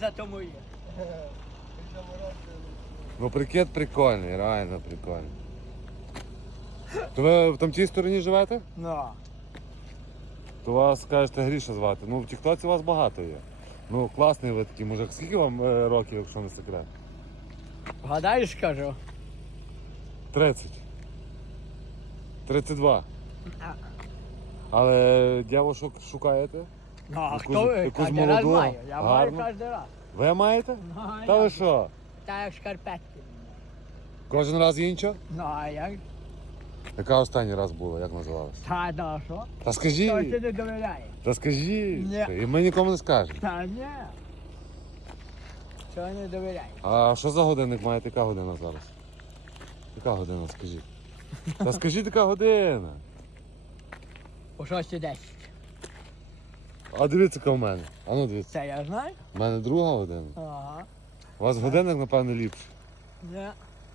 За тому є. Ну прикид прикольний, реально прикольний. То ви в там тій стороні живете? Ну. То вас кажете Гріша звати. Ну в Тіктоці вас багато є. Ну класний ви такий мужик. Скільки вам е, років, якщо не секрет? Гадаєш, кажу. 30. 32. Але дівушок шукаєте? Ну, а Якусь- хто ви? якусь Кожен раз молоду, маю. Я маю гарну? кожен раз. Ви маєте? Ну, а Та ви як? що? Та як шкарпетки. Кожен раз інша? Ну, а як? Яка останній раз була, як називалась? Та да що? Та Хто скажіть, не довіряє? та скажіть. Ні. І ми нікому не скажемо. Та ні. Чого не довіряє? А що за годинник маєте? Яка година зараз? Яка година, скажіть? Та скажіть, яка година? О 6.10. А дивіться, яка в мене. А ну дивіться. Це я знаю? У мене друга година. Ага. У вас годинник, напевно, ліпший. Ні.